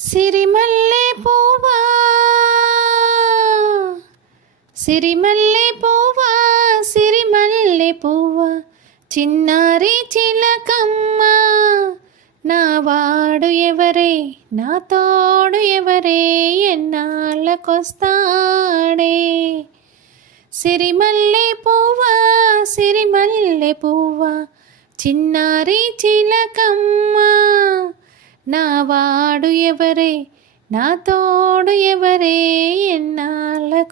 సిరిమల్లె పువ్వా సిరిమల్లె పువ్వా సిరిమల్లె పువ్వా చిన్నారి చిలకమ్మ నా వాడు ఎవరే నా తోడు ఎవరే ఎన్నాళ్ళకొస్తాడే సిరిమల్లె పువ్వా సిరిమల్లె పువ్వా చిన్నారి చిలకమ్మ నా వాడు ఎవరే నా తోడు ఎవరే ఎన్నాళ్ళకొస్తాడే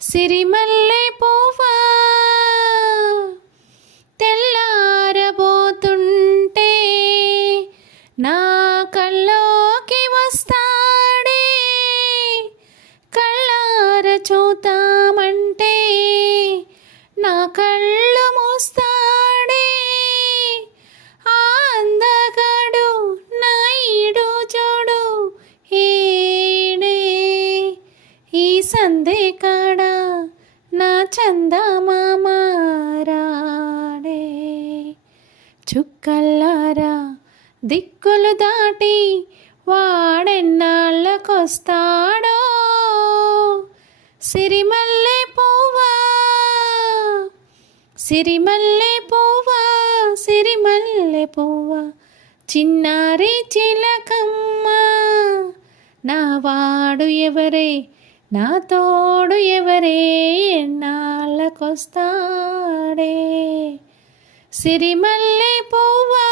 సిరిమల్లె పువ్వా తెల్లారబోతుంటే నా కల్లోకి వస్తాడే కళ్ళార చూతామంటే నా కళ్ళు మూస్తాడే ఆ అందగాడు నా ఈడు చూడు ఏడే ఈ సందే కాడ నా చందమామారాడే చుక్కల్లారా దిక్కులు దాటి వాడెన్నాళ్ళకొస్తాడో సిరిమల్లె పువ్వా సిరిమల్లె పువ్వా సిరిమల్లె పువ్వా చిన్నారి చిలకమ్మ నా వాడు ఎవరే నా తోడు ఎవరే ఎన్నాళ్ళకొస్తాడే సిరిమల్లె పువ్వా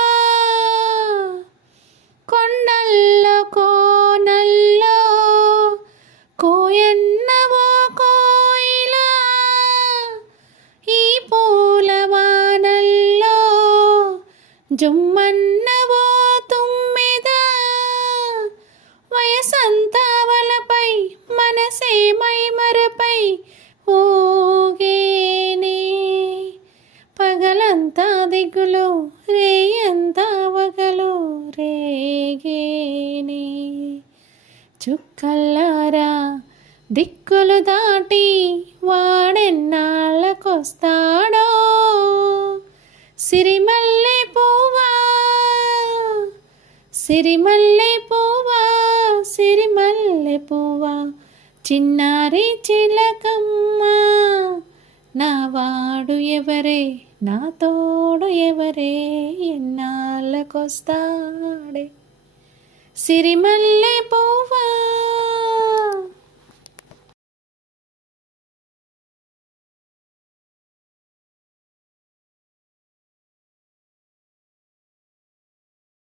కొండల్లో కోనల్లో కోయన్నవో కోయిలా ఈ పూలవానల్లో జుమ్మన్నవో తుమ్మెదా వయసంతా వలపై మనసే మైమరపై ఊగేనే పగలంతా దిగులు రేయంతా వగలు రేగేనే చుక్కల్లారా దిక్కులు దాటి వాడెన్నాళ్ళకొస్తాడో సిరిమల్లె పువ్వా సిరిమల్లె పువ్వా సిరిమల్లె పువ్వా చిన్నారి చిలకమ్మ నా వాడు ఎవరే నా తోడు ఎవరే ఎన్నాళ్ళకొస్తాడే సిరిమల్లె పువ్వా.